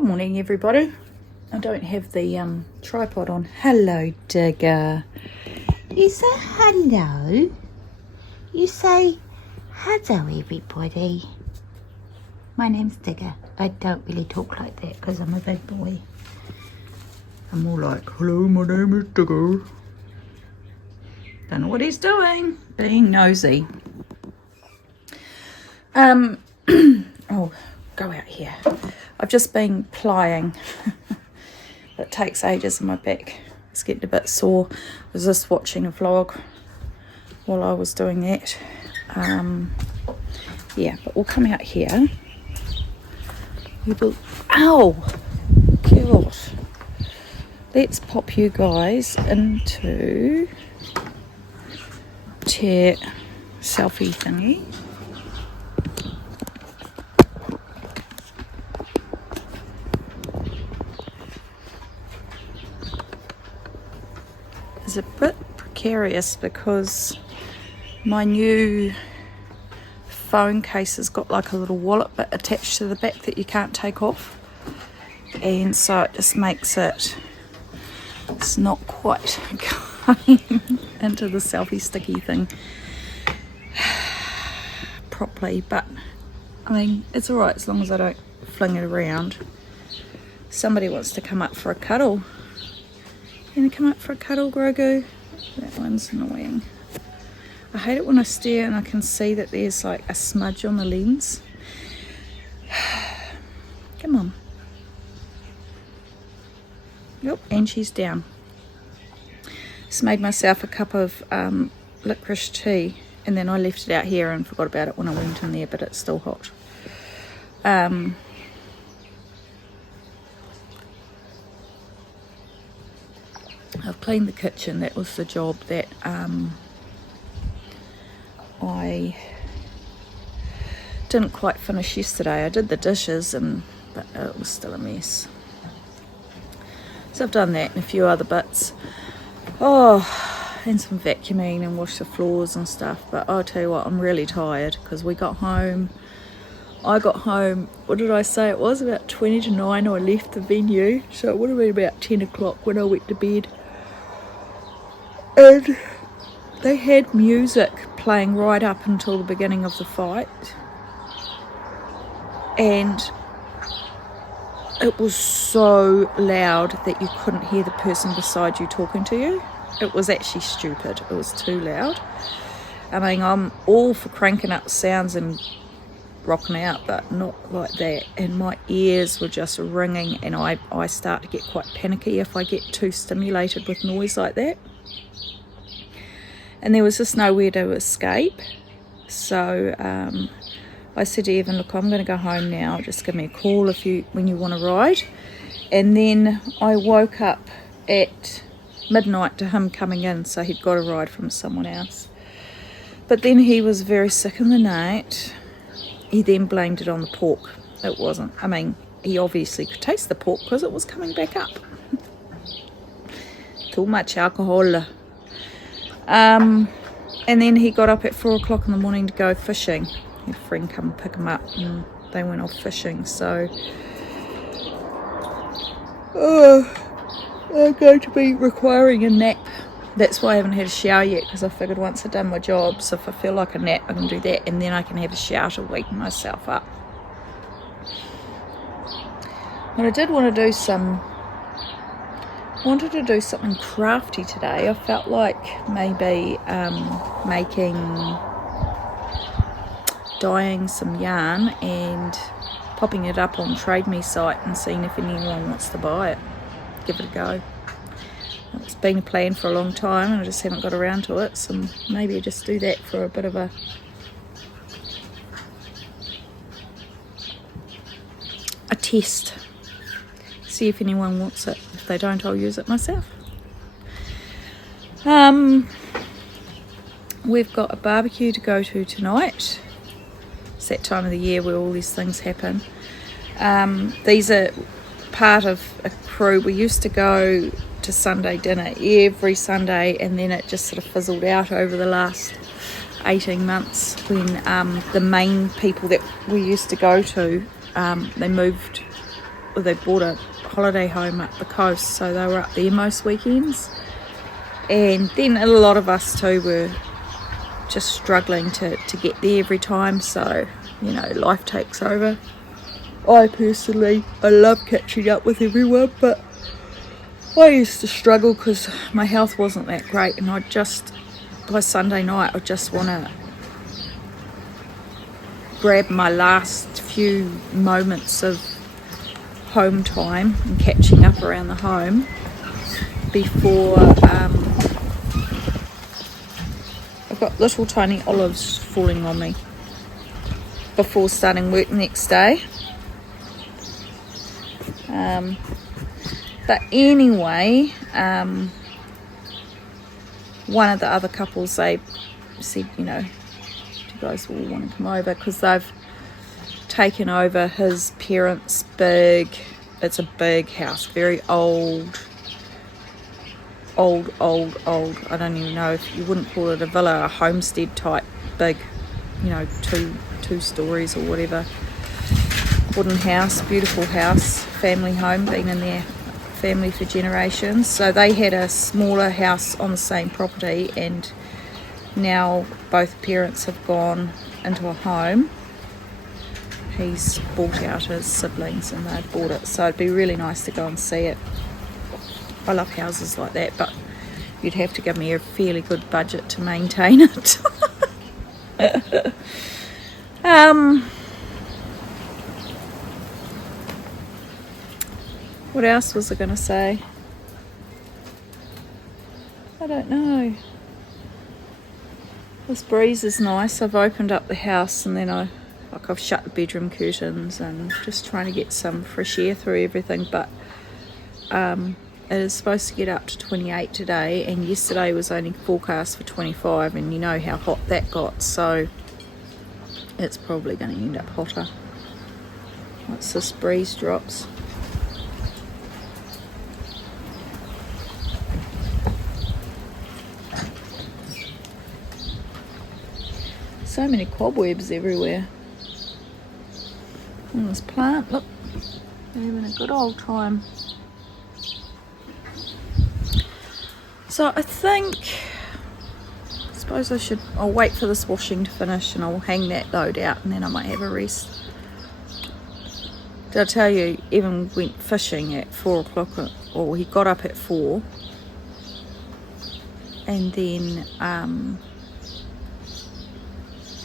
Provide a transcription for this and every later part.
Good morning, everybody. I don't have the tripod on. Hello, Digger. You say hello. You say hello, everybody. My name's Digger. I don't really talk like that because I'm a big boy. I'm more like, hello, my name is Digger. Don't know what he's doing. Being nosy. Oh, go out here. I've just been plying. It takes ages and my back is getting a bit sore. I was just watching a vlog while I was doing that. Yeah, but we'll come out here. Ow! God. Let's pop you guys into chair selfie thingy. It's a bit precarious because my new phone case has got like a little wallet bit attached to the back that you can't take off, and so it just makes it's not quite going into the selfie sticky thing properly, but I mean it's alright as long as I don't fling it around. Somebody wants to come up for a cuddle. You gonna come up for a cuddle, Grogu? That one's annoying. I hate it when I stare and I can see that there's like a smudge on the lens. Come on. Yep, and she's down. Just made myself a cup of licorice tea, and then I left it out here and forgot about it when I went in there, but it's still hot. I've cleaned the kitchen. That was the job that I didn't quite finish yesterday. I did the dishes, but it was still a mess. So I've done that and a few other bits. Oh, and some vacuuming and washed the floors and stuff. But I'll tell you what, I'm really tired because we got home. I got home, what did I say? It was about 20 to 9 I left the venue. So it would have been about 10 o'clock when I went to bed. And they had music playing right up until the beginning of the fight. And it was so loud that you couldn't hear the person beside you talking to you. It was actually stupid. It was too loud. I mean, I'm all for cranking up sounds and rocking out, but not like that. And my ears were just ringing, and I start to get quite panicky if I get too stimulated with noise like that. And there was just nowhere to escape. So I said to Evan, look, I'm going to go home now. Just give me a call when you want to ride. And then I woke up at midnight to him coming in, so he'd got a ride from someone else. But then he was very sick in the night. He then blamed it on the pork. It wasn't. I mean, he obviously could taste the pork because it was coming back up. Too much alcohol. And then he got up at 4 o'clock in the morning to go fishing. He had a friend come pick him up and they went off fishing. So I'm going to be requiring a nap. That's why I haven't had a shower yet, because I figured once I've done my job, so if I feel like a nap I can do that, and then I can have a shower to wake myself up. But I did want to do something crafty today. I felt like maybe dyeing some yarn and popping it up on Trade Me site and seeing if anyone wants to buy it. Give it a go. It's been a plan for a long time and I just haven't got around to it, so maybe I just do that for a bit of a test. See if anyone wants it. If they don't, I'll use it myself. We've got a barbecue to go to tonight. It's that time of the year where all these things happen. These are part of a crew. We used to go to Sunday dinner every Sunday, and then it just sort of fizzled out over the last 18 months when the main people that we used to go to, they moved they bought a holiday home up the coast, so they were up there most weekends. And then a lot of us too were just struggling to get there every time, so you know, life takes over. I love catching up with everyone, but I used to struggle because my health wasn't that great, and by Sunday night I just want to grab my last few moments of home time and catching up around the home before I've got little tiny olives falling on me before starting work the next day. But anyway, one of the other couples, they said, you know, you guys will want to come over because they've taken over his parents' it's a big house, very old. I don't even know if you wouldn't call it a villa, a homestead type, big, you know, two stories or whatever. Wooden house, beautiful house, family home, been in their family for generations. So they had a smaller house on the same property, and now both parents have gone into a home. He's bought out his siblings and they've bought it, so it'd be really nice to go and see it. I love houses like that, but you'd have to give me a fairly good budget to maintain it. What else was I going to say? I don't know. This breeze is nice. I've opened up the house and then I've shut the bedroom curtains and just trying to get some fresh air through everything. But it is supposed to get up to 28 today, and yesterday was only forecast for 25, and you know how hot that got, so it's probably going to end up hotter once this breeze drops. So many cobwebs everywhere. And this plant, look, they're having a good old time. So I suppose I'll wait for this washing to finish and I'll hang that load out, and then I might have a rest. Did I tell you, Evan went fishing at 4 o'clock, or he got up at 4, and then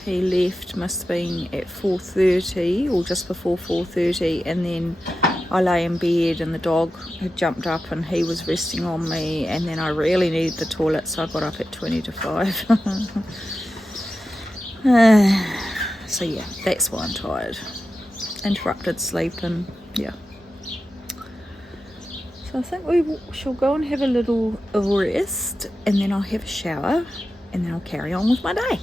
he left, must have been at 4:30 or just before 4:30, and then I lay in bed and the dog had jumped up and he was resting on me, and then I really needed the toilet, so I got up at 20 to 5. So yeah, that's why I'm tired. Interrupted sleep, and yeah. So I think we shall go and have a little rest, and then I'll have a shower, and then I'll carry on with my day.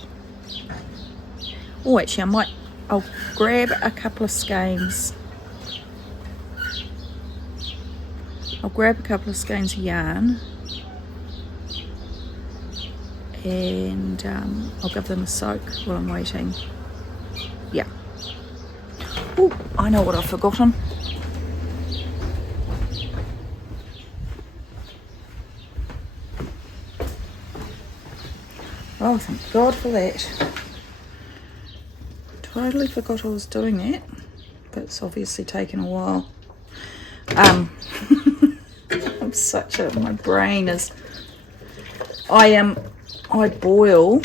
Oh, actually, I'll grab a couple of skeins. I'll grab a couple of skeins of yarn, and I'll give them a soak while I'm waiting. Yeah. Oh, I know what I've forgotten. Oh, thank God for that. Totally forgot I was doing that, but it's obviously taken a while. My brain is, I boil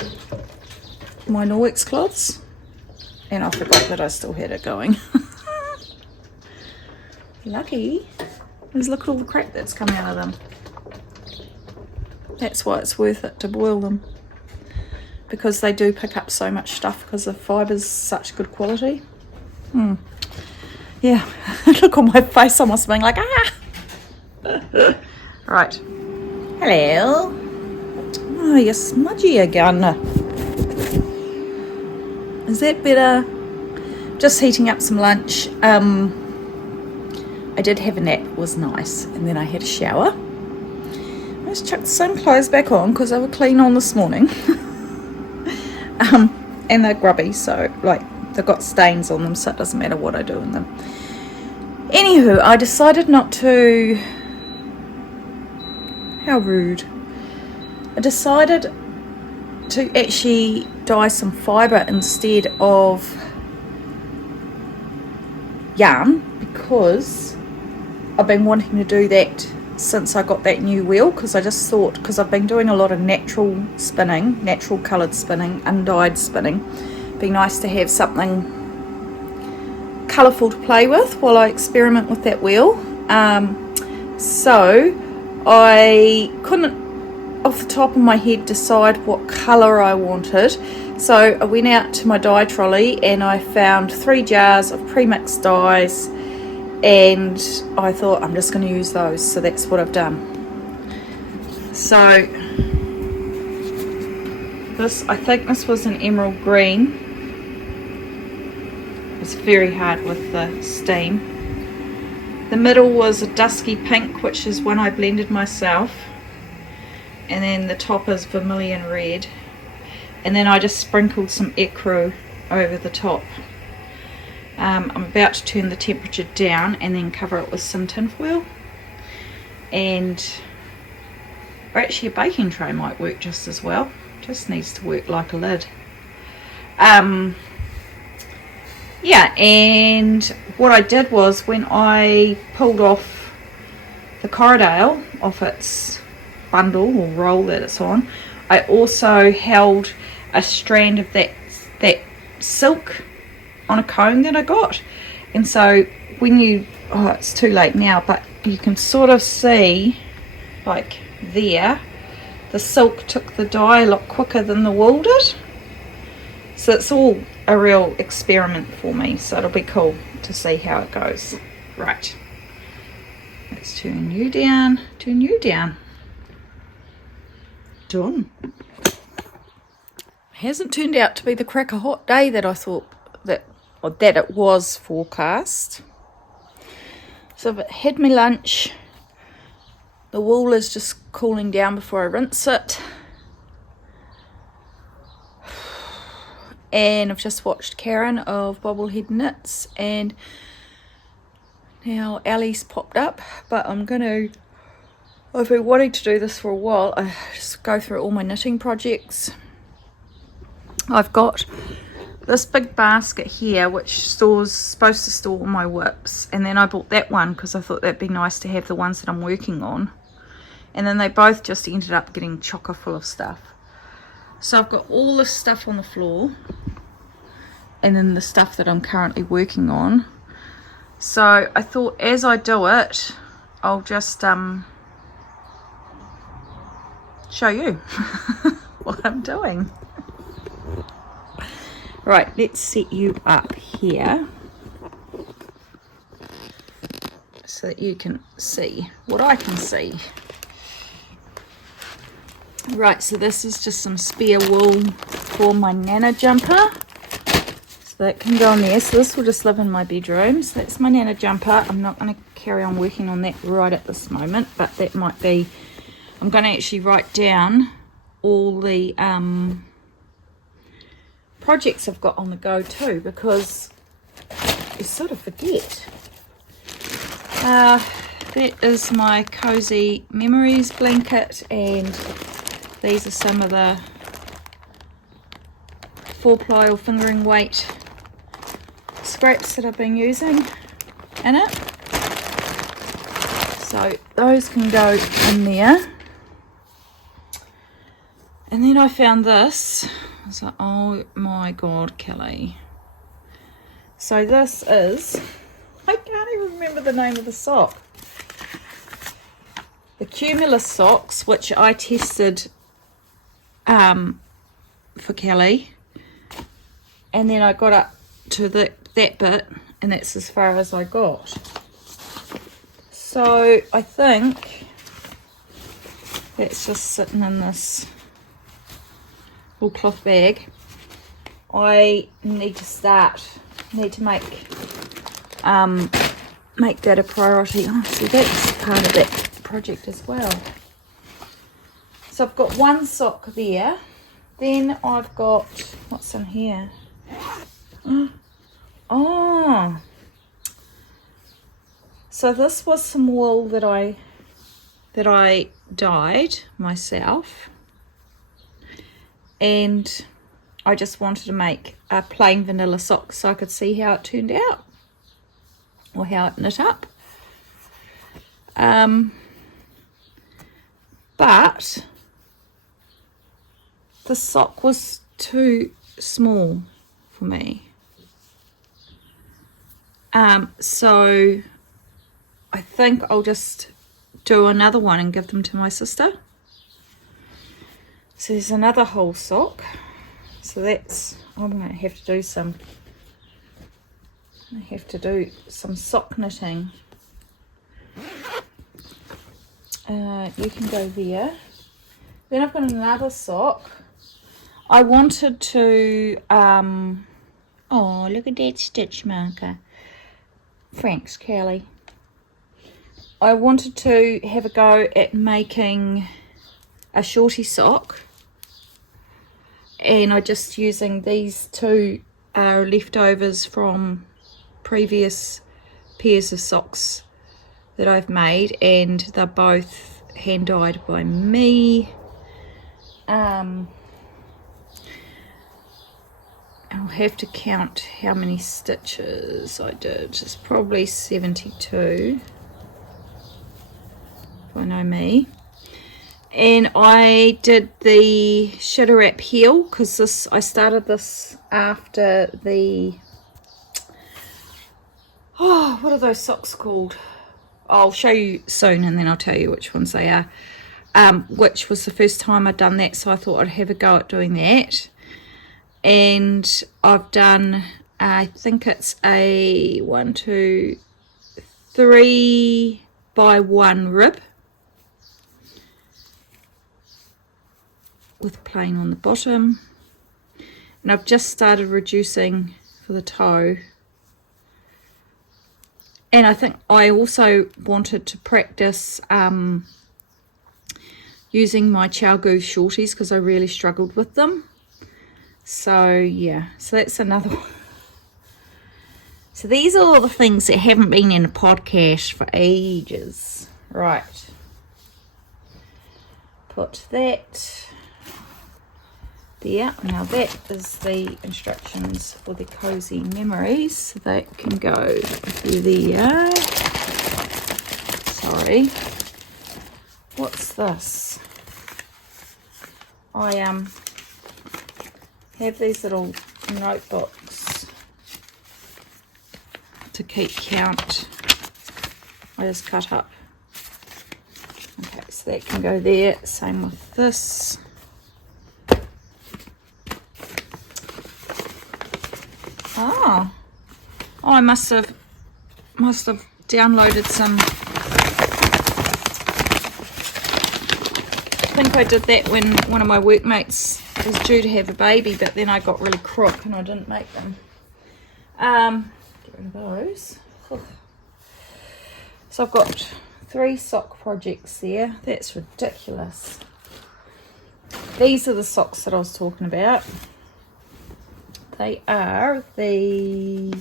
my Norwex cloths, and I forgot that I still had it going. Lucky. Just look at all the crap that's come out of them. That's why it's worth it to boil them, because they do pick up so much stuff because the fiber's such good quality. Yeah, look on my face, I must have been like, ah! Right. Hello. Oh, you're smudgy again. Is that better? Just heating up some lunch. I did have a nap, it was nice, and then I had a shower. I just chucked the same clothes back on because they were clean on this morning. And they're grubby, so like they've got stains on them, so it doesn't matter what I do in them. Anywho, I decided not to, how rude, I decided to actually dye some fibre instead of yarn, because I've been wanting to do that since I got that new wheel, because I just thought, because I've been doing a lot of natural spinning, natural coloured spinning, undyed spinning, it'd be nice to have something colourful to play with while I experiment with that wheel. So I couldn't off the top of my head decide what colour I wanted, so I went out to my dye trolley and I found 3 jars of pre-mixed dyes, and I thought I'm just going to use those, so that's what I've done. So this, I think this was an emerald green. It's very hard with the steam. The middle was a dusky pink, which is one I blended myself, and then the top is vermilion red, and then I just sprinkled some ecru over the top. I'm about to turn the temperature down and then cover it with some tinfoil, and or actually a baking tray might work just as well, just needs to work like a lid. Yeah, and what I did was, when I pulled off the Corridale off its bundle or roll that it's on, I also held a strand of that silk on a comb that I got. And so when you, oh, it's too late now, but you can sort of see, like there, the silk took the dye a lot quicker than the wool did. So it's all a real experiment for me, so it'll be cool to see how it goes. Right, let's turn you down, done. Hasn't turned out to be the cracker hot day that I thought that it was forecast. So I've had my lunch, the wool is just cooling down before I rinse it. And I've just watched Karen of Bobblehead Knits, and now Ellie's popped up, but I've been wanting to do this for a while. I just go through all my knitting projects. I've got this big basket here which supposed to store all my whips, and then I bought that one because I thought that'd be nice to have the ones that I'm working on, and then they both just ended up getting chocker full of stuff. So I've got all this stuff on the floor, and then the stuff that I'm currently working on. So I thought as I do it, I'll just show you what I'm doing. Right, let's set you up here so that you can see what I can see. Right, so this is just some spare wool for my Nana jumper. So that can go on there. So this will just live in my bedroom. So that's my Nana jumper. I'm not going to carry on working on that right at this moment, but that might be, I'm going to actually write down all the projects I've got on the go too, because you sort of forget. That is my Cozy Memories blanket, and these are some of the 4-ply or fingering weight scraps that I've been using in it. So those can go in there. And then I found this. I was like, oh my god, Kelly. So this is, I can't even remember the name of the sock. The Cumulus socks, which I tested for Kelly, and then I got up to that bit, and that's as far as I got. So I think that's just sitting in this little cloth bag. I need to make that a priority. Oh, see, that's part of that project as well. So I've got one sock there. Then I've got, what's in here? Oh, So this was some wool that I dyed myself, and I just wanted to make a plain vanilla sock so I could see how it turned out, or how it knit up. But the sock was too small for me. So I think I'll just do another one and give them to my sister. So there's another whole sock. So that's, I'm going to have to do some, sock knitting. You can go there. Then I've got another sock. I wanted to, oh, look at that stitch marker. Thanks, Kelly. I wanted to have a go at making a shorty sock, and I'm just using these two leftovers from previous pairs of socks that I've made, and they're both hand dyed by me. I'll have to count how many stitches I did. It's probably 72, if I know me. And I did the shitter wrap heel, because I started this after the, oh, what are those socks called? I'll show you soon, and then I'll tell you which ones they are. Which was the first time I'd done that, so I thought I'd have a go at doing that. And I've done, I think it's a 1, 2, 3 by 1 rib with plain on the bottom, and I've just started reducing for the toe. And I think I also wanted to practice using my ChowGoo shorties, because I really struggled with them. So yeah, so that's another one. So these are all the things that haven't been in a podcast for ages. Right. Put that there. Now that is the instructions for the cozy memories. So that can go there. Sorry. What's this? I have these little notebooks to keep count. I just cut up. Okay, so that can go there. Same with this. Oh, I must have downloaded some. I think I did that when one of my workmates was due to have a baby, but then I got really crook and I didn't make them. Get rid of those. So I've got 3 sock projects there. That's ridiculous. These are the socks that I was talking about. They are the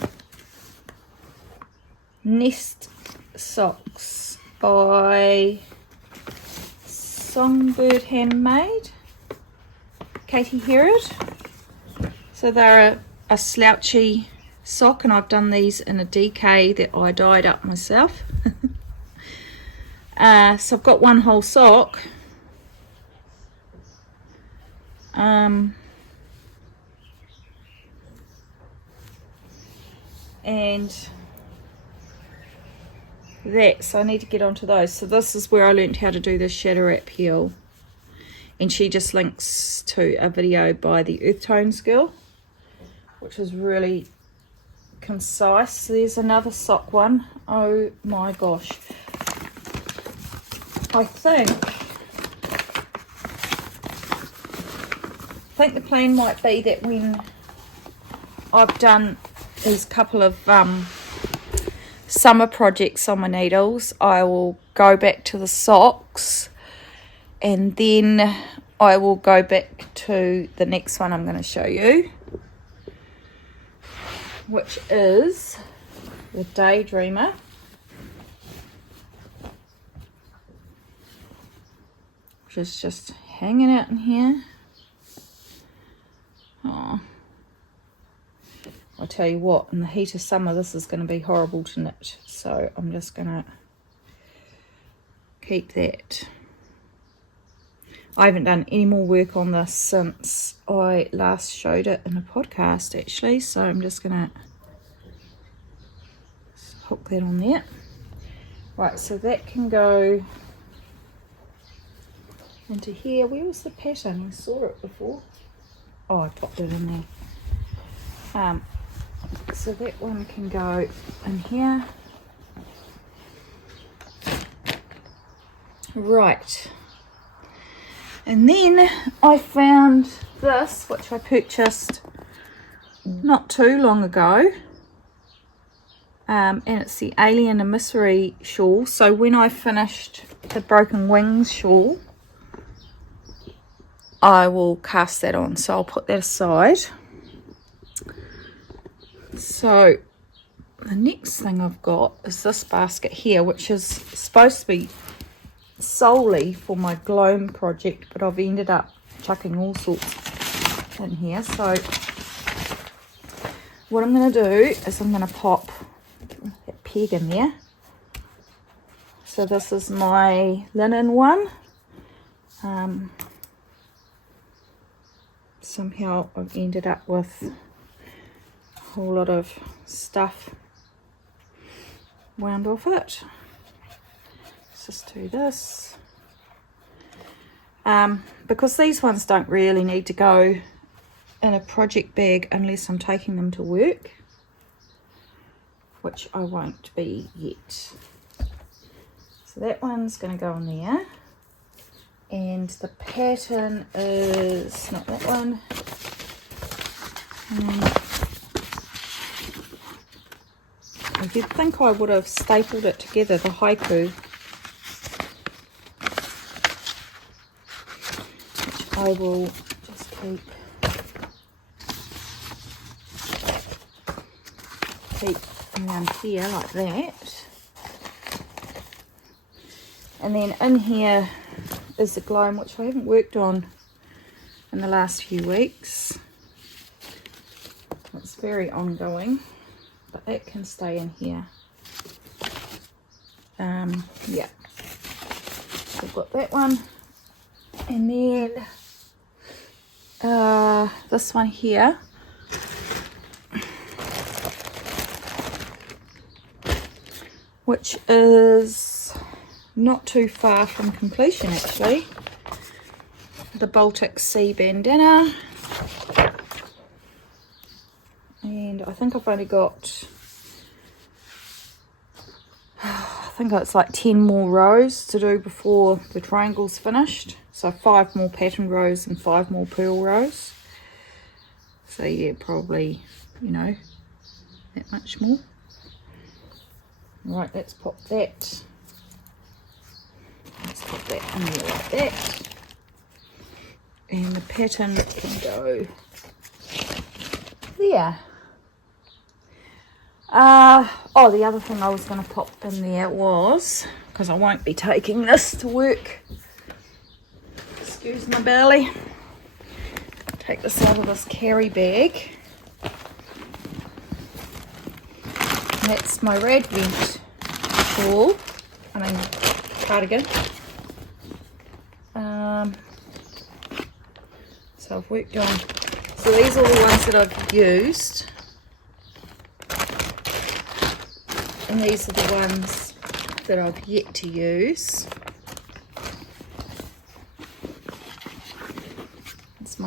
Nest socks by Songbird Handmade, Katie Herod. So they're a slouchy sock, and I've done these in a DK that I dyed up myself. So I've got one whole sock. And that, so I need to get onto those. So this is where I learned how to do the shatter wrap heel, and she just links to a video by the Earth Tones girl, which is really concise. So there's another sock one. Oh my gosh, I think the plan might be that when I've done these couple of summer projects on my needles, I will go back to the socks, and then I will go back to the next one I'm going to show you, which is the Daydreamer. which is just hanging out in here. Oh, I'll tell you what, in the heat of summer this is going to be horrible to knit, so I'm just going to keep that. I haven't done any more work on this since I last showed it in a podcast actually, so I'm just going to hook that on there. Right, so that can go into here. Where was the pattern? I saw it before. Oh, I popped it in there. So that one can go in here. Right. And then I found this, which I purchased not too long ago. And it's the Alien Emissary shawl. So when I finished the Broken Wings shawl, I will cast that on. So I'll put that aside. So the next thing I've got is this basket here, which is supposed to be solely for my gloam project, but I've ended up chucking all sorts in here. So what I'm going to do is I'm going to pop that peg in there. So this is my linen one. Somehow I've ended up with a whole lot of stuff wound off it. Let's just do this. Because these ones don't really need to go in a project bag unless I'm taking them to work, which I won't be yet. So that one's going to go on there. And the pattern is not that one. You'd think I would have stapled it together, the haiku, which I will just keep around here like that. And then in here is the gloam, which I haven't worked on in the last few weeks. It's very ongoing, but that can stay in here. Yeah, so I've got that one, and then this one here, which is not too far from completion actually. The Baltic Sea bandana, and I think I've only got, I think it's like 10 more rows to do before the triangle's finished. So 5 more pattern rows and 5 more purl rows. So yeah, probably, you know, that much more. Right, let's pop that. Let's put that in there like that. And the pattern can go there. Oh, the other thing I was going to pop in there was, because I won't be taking this to work. Excuse my belly. Take this out of this carry bag. And that's my Radvent shawl. Cardigan. So I've worked on, so these are the ones that I've used, and these are the ones that I've yet to use. It's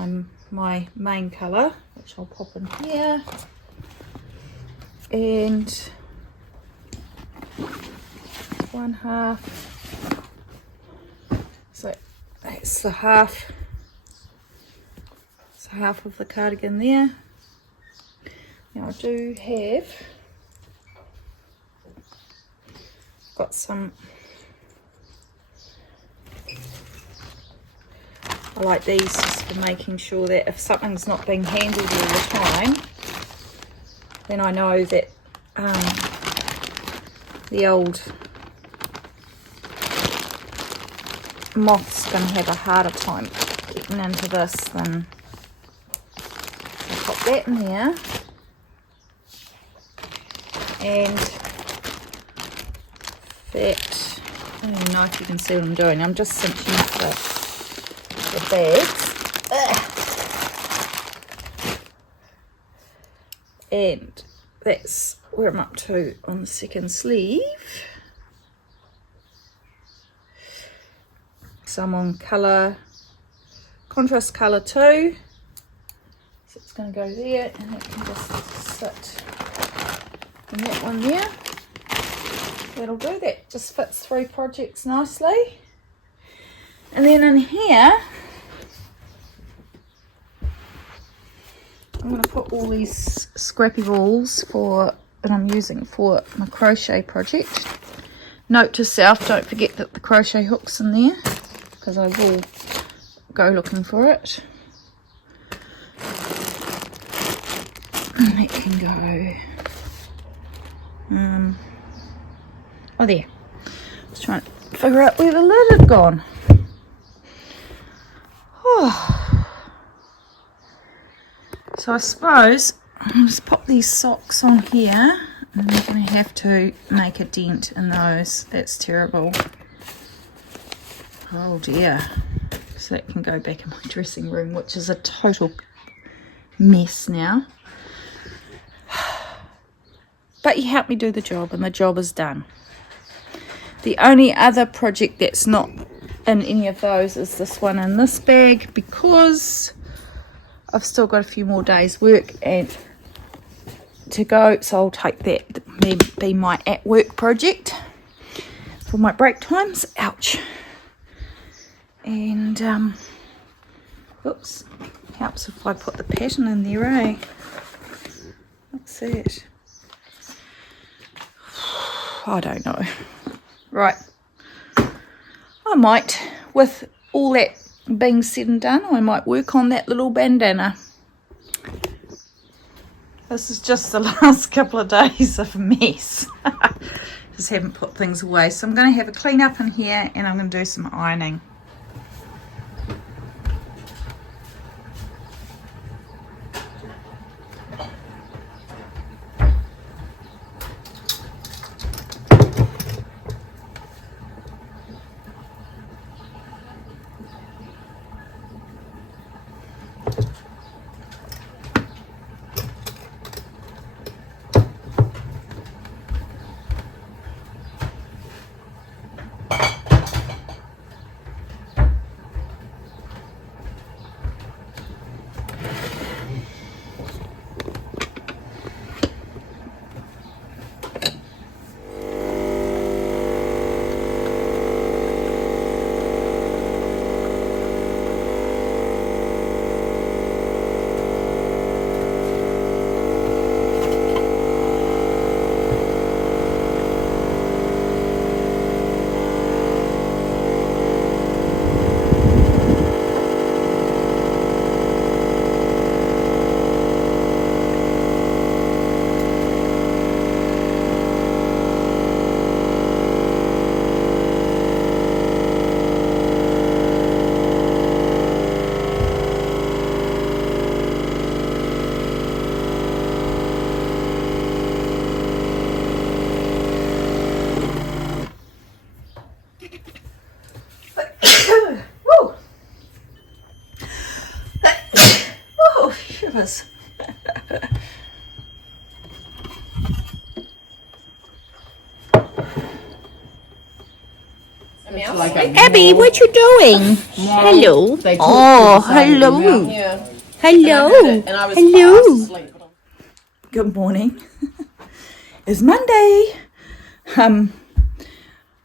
my main colour, which I'll pop in here, and one half, so that's the half. Half of the cardigan there. Now I do have got some, I like these just for making sure that if something's not being handled all the time, then I know that the old moth's going to have a harder time getting into this than... I'll pop that in there. And that, I don't even know if you can see what I'm doing. I'm just cinching the bags. Ugh. And that's where I'm up to on the second sleeve. So I'm on colour, contrast colour 2. So it's going to go there, and it can just sit in that one there. That'll do. That just fits 3 projects nicely. And then in here, I'm going to put all these scrappy balls that I'm using for my crochet project. Note to self, don't forget that the crochet hook's in there, because I will go looking for it. And it can go... oh, there. I was trying to figure out where the lid had gone. Oh. So I suppose I'll just pop these socks on here, and I'm going to have to make a dent in those. That's terrible. Oh dear. So that can go back in my dressing room, which is a total mess now. But you helped me do the job, and the job is done. The only other project that's not in any of those is this one in this bag, because I've still got a few more days work and to go, so I'll take that be my at work project for my break times. Ouch. And oops, helps if I put the pattern in there, eh? What's that? I don't know. Right, I might, with all that being said and done, I might work on that little bandana. This is just the last couple of days of a mess. Just haven't put things away, so I'm going to have a clean up in here, and I'm going to do some ironing. Shivers. Abby, what you doing? Hello. Oh, hello. Hello. Hello. Good morning. It's Monday.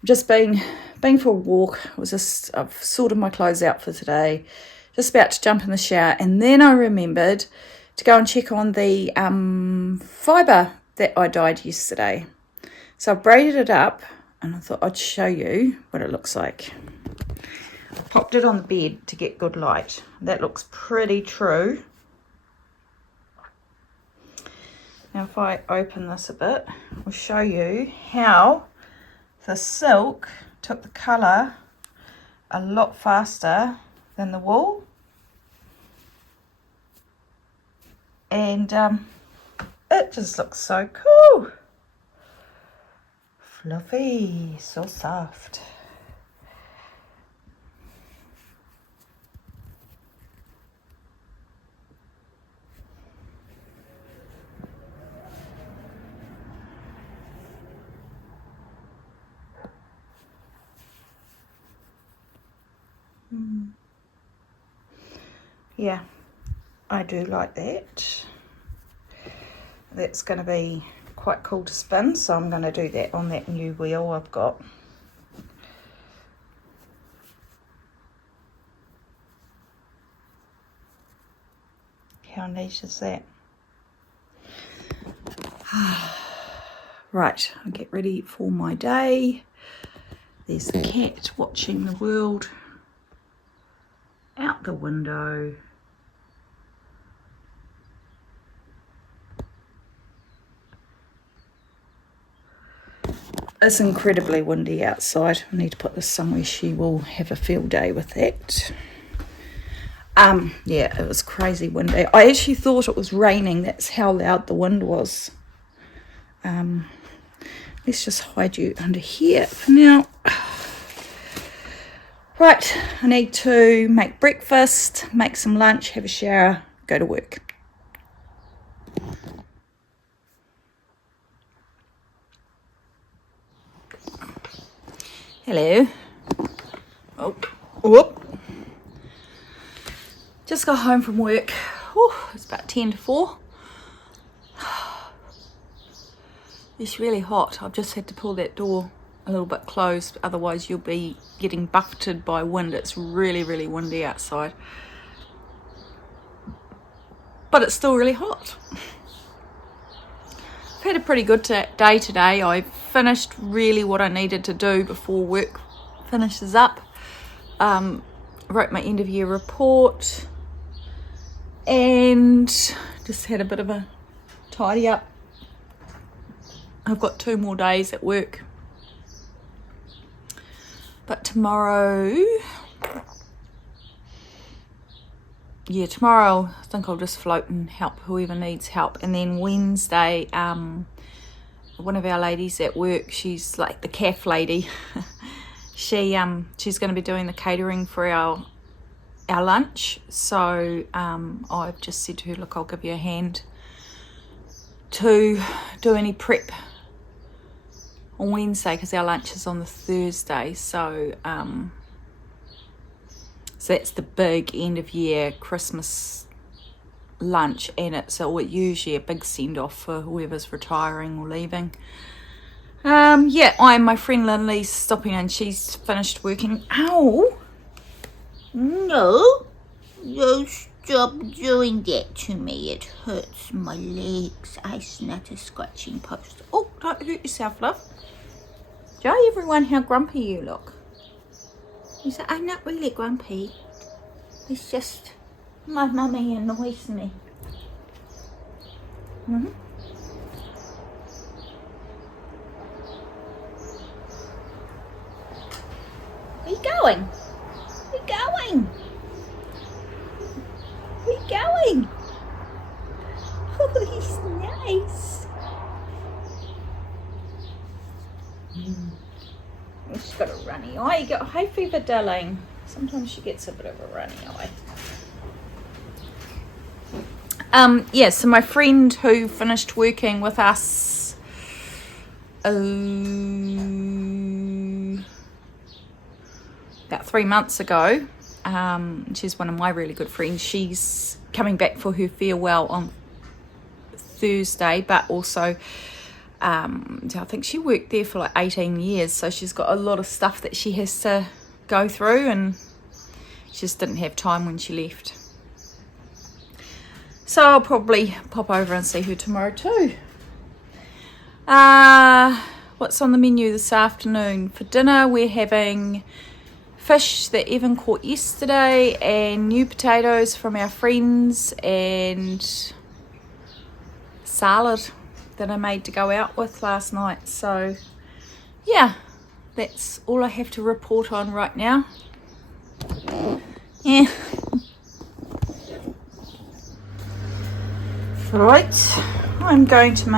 Just been for a walk. I've sorted my clothes out for today. Just about to jump in the shower, and then I remembered to go and check on the fibre that I dyed yesterday. So I braided it up, and I thought I'd show you what it looks like. I popped it on the bed to get good light. That looks pretty true. Now if I open this a bit, I'll show you how the silk took the colour a lot faster than the wool. And it just looks so cool. Fluffy, so soft. Yeah, I do like that. That's going to be quite cool to spin, so I'm going to do that on that new wheel I've got. How neat is that? Right, I'll get ready for my day. There's the cat watching the world out the window. It's incredibly windy outside. I need to put this somewhere she will have a field day with that. Yeah, it was crazy windy. I actually thought it was raining. That's how loud the wind was. Let's just hide you under here for now. Right, I need to make breakfast, make some lunch, have a shower, go to work. Hello. Oh, whoop. Just got home from work. Oh, it's about 10 to 4. It's really hot. I've just had to pull that door a little bit closed, otherwise you'll be getting buffeted by wind. It's really, really windy outside. But it's still really hot. I've had a pretty good day today. I finished really what I needed to do before work finishes up. Wrote my end of year report and just had a bit of a tidy up. I've got 2 more days at work. But tomorrow, tomorrow I think I'll just float and help whoever needs help. And then Wednesday, one of our ladies at work, she's like the CAF lady. She's going to be doing the catering for our lunch. So I've just said to her, look, I'll give you a hand to do any prep on Wednesday because our lunch is on the Thursday. So so that's the big end of year Christmas lunch, and it's usually a big send off for whoever's retiring or leaving. My friend Lindley's stopping in. She's finished working. Ow! No, you stop doing that to me. It hurts my legs. It's not a scratching post. Oh, don't hurt yourself, love. Show everyone how grumpy you look. You say, I'm not really grumpy. It's just my mummy annoys me. Mm-hmm. Where you going? Where you going? Where you going? Oh, he's nice. She's got a runny eye. You got hay fever, darling. Sometimes she gets a bit of a runny eye. So my friend who finished working with us about 3 months ago, she's one of my really good friends. She's coming back for her farewell on Thursday, but also I think she worked there for like 18 years, so she's got a lot of stuff that she has to go through, and she just didn't have time when she left. So I'll probably pop over and see her tomorrow too. What's on the menu this afternoon? For dinner we're having fish that Evan caught yesterday and new potatoes from our friends and salad that I made to go out with last night. So yeah, that's all I have to report on right now. Yeah. Right, I'm going to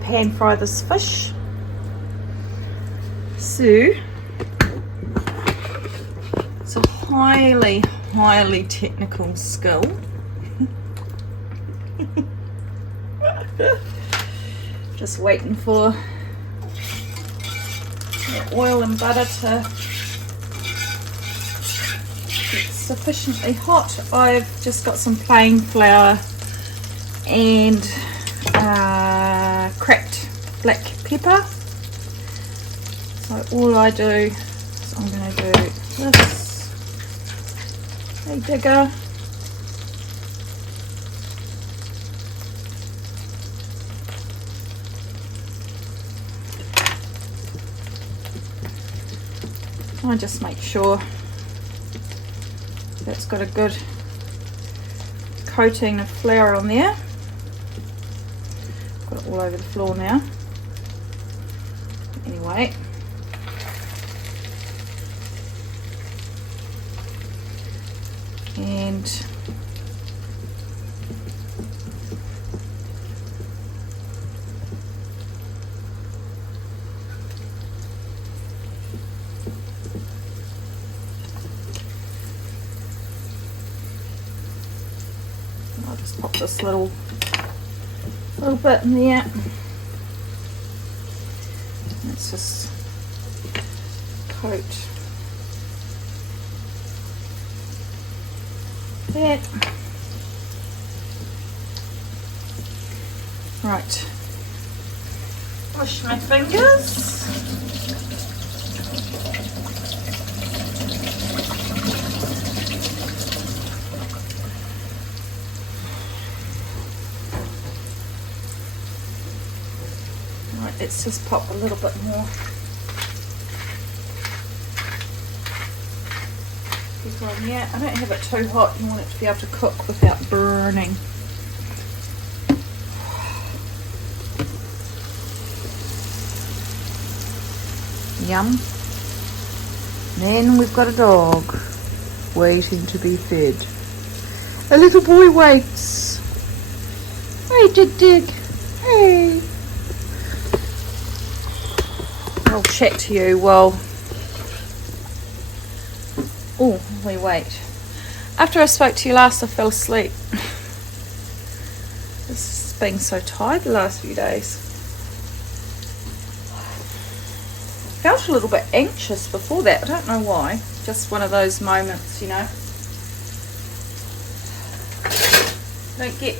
pan fry this fish. So it's a highly technical skill. Just waiting for the oil and butter to get sufficiently hot. I've just got some plain flour and cracked black pepper. So all I do is I'm going to do this, a digger, I just make sure that's got a good coating of flour on there. Got it all over the floor now. Anyway, and I'll just pop this little bit in there. Let's just coat that. Right, wash my fingers. Right, let's just pop a little bit more pepper on there. I don't have it too hot, you want it to be able to cook without burning. Yum. Then we've got a dog waiting to be fed. A little boy waits. Hey, Dig Dig. Hey. I'll chat to you while... Oh, we wait. After I spoke to you last, I fell asleep. This has been so tired the last few days. Felt a little bit anxious before that. I don't know why. Just one of those moments, you know. I don't get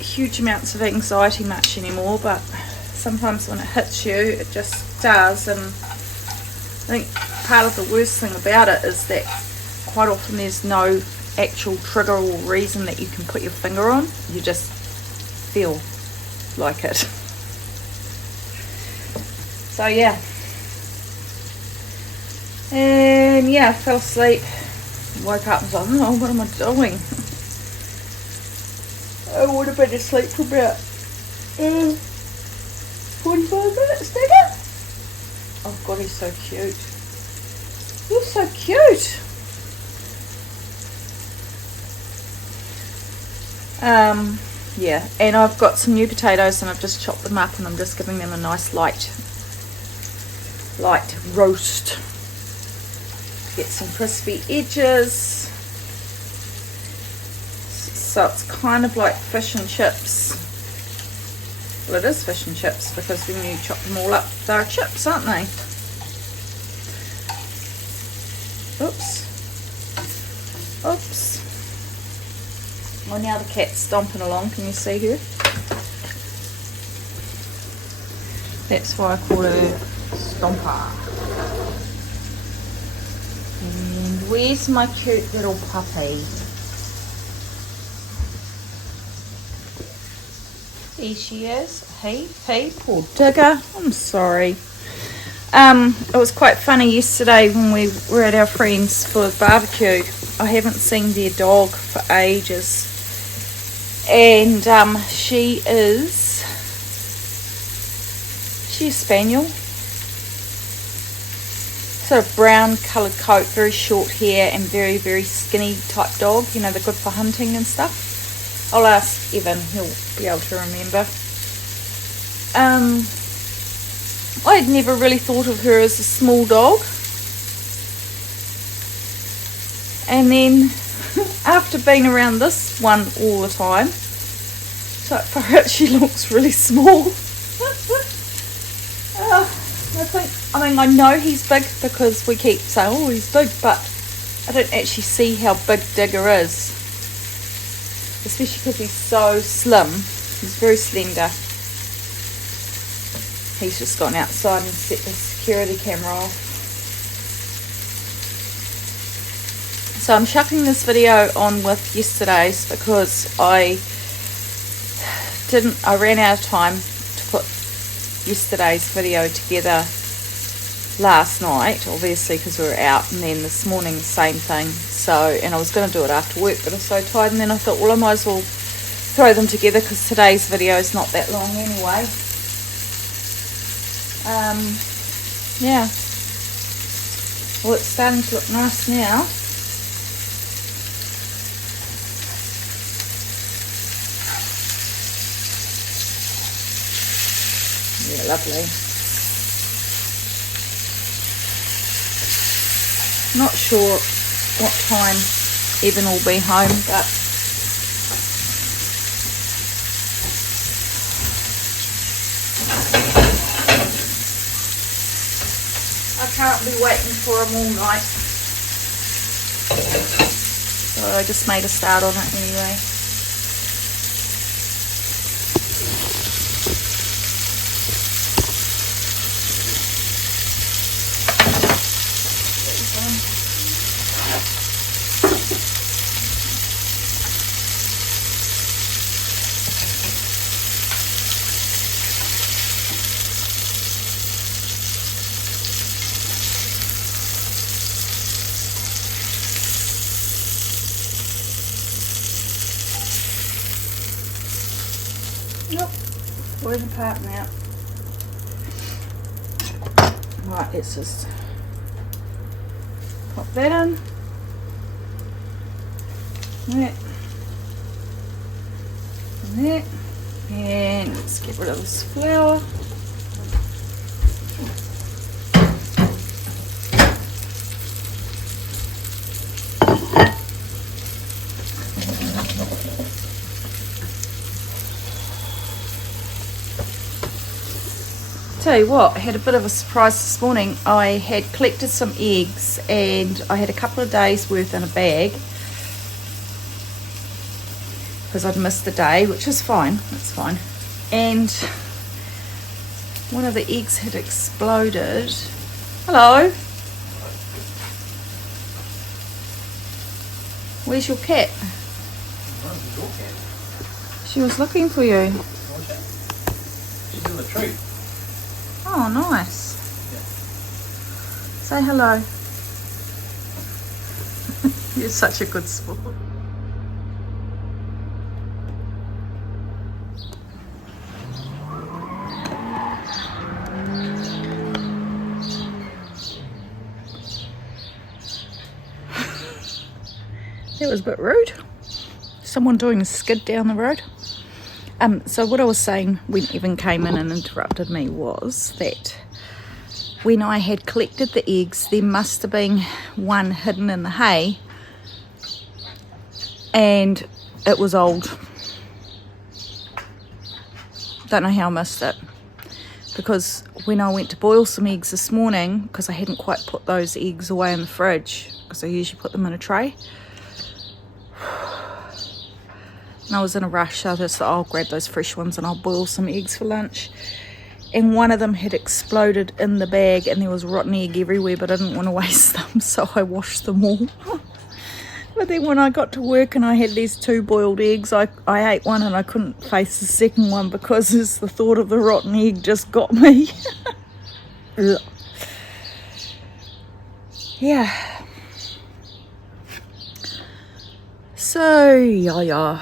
huge amounts of anxiety much anymore, but sometimes when it hits you, it just does. And I think part of the worst thing about it is that quite often there's no actual trigger or reason that you can put your finger on. You just feel like it. So yeah. And yeah, I fell asleep, woke up and was like, oh, what am I doing? I would have been asleep for about 45 minutes, did it? Oh God, he's so cute. You're so cute. Yeah, and I've got some new potatoes and I've just chopped them up and I'm just giving them a nice light roast. Get some crispy edges. So it's kind of like fish and chips. Well, it is fish and chips because when you chop them all up, they're chips, aren't they? Oops. Oops. Oh, now the cat's stomping along. Can you see her? That's why I call her Stomper. And where's my cute little puppy? There she is. Hey, poor digger. I'm sorry. It was quite funny yesterday when we were at our friends for the barbecue. I haven't seen their dog for ages. And she's a spaniel. sort of brown coloured coat, very short hair, and very, very skinny type dog. You know, they're good for hunting and stuff. I'll ask Evan, he'll be able to remember. I had never really thought of her as a small dog. And then after being around this one all the time, so far out she looks really small. I mean, I know he's big because we keep saying, oh, he's big, but I don't actually see how big Digger is. Especially because he's so slim. He's very slender. He's just gone outside and set the security camera off. So I'm chucking this video on with yesterday's because I ran out of time to put yesterday's video together last night, obviously because we were out, and then this morning the same thing. So, and I was going to do it after work, but I was so tired, and then I thought, well, I might as well throw them together because today's video is not that long anyway. Yeah. Well, it's starting to look nice now. Yeah, lovely. Not sure what time Evan will be home, but I can't be waiting for him all night. So I just made a start on it anyway. Nope, falling apart now. Right, let's just pop that in. That. And that. And let's get rid of this flour. Tell you what, I had a bit of a surprise this morning. I had collected some eggs and I had a couple of days worth in a bag because I'd missed the day, which is fine, that's fine. And one of the eggs had exploded. Hello. Where's your cat? Where's your cat? She was looking for you. She's in the tree. Oh, nice. Yeah. Say hello. You're such a good sport. That was a bit rude. Someone doing a skid down the road. So what I was saying when Evan came in and interrupted me was that when I had collected the eggs, there must have been one hidden in the hay and it was old. Don't know how I missed it, because when I went to boil some eggs this morning, because I hadn't quite put those eggs away in the fridge because I usually put them in a tray, and I was in a rush, so I just thought I'll grab those fresh ones and I'll boil some eggs for lunch. And one of them had exploded in the bag and there was rotten egg everywhere, but I didn't want to waste them, so I washed them all. But then when I got to work and I had these 2 boiled eggs, I ate one and I couldn't face the second one because the thought of the rotten egg just got me. Yeah. So, yeah,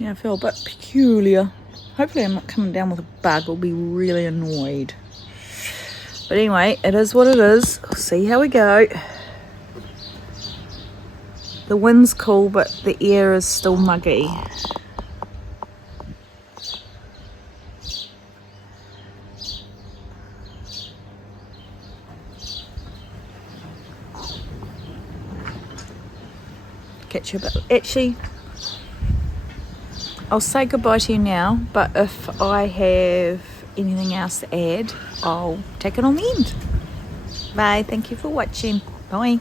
I feel a bit peculiar. Hopefully I'm not coming down with a bug. I'll be really annoyed. But anyway, it is what it is. We'll see how we go. The wind's cool, but the air is still muggy. Catch you a bit. Actually, I'll say goodbye to you now, but if I have anything else to add, I'll take it on the end. Bye. Thank you for watching. Bye.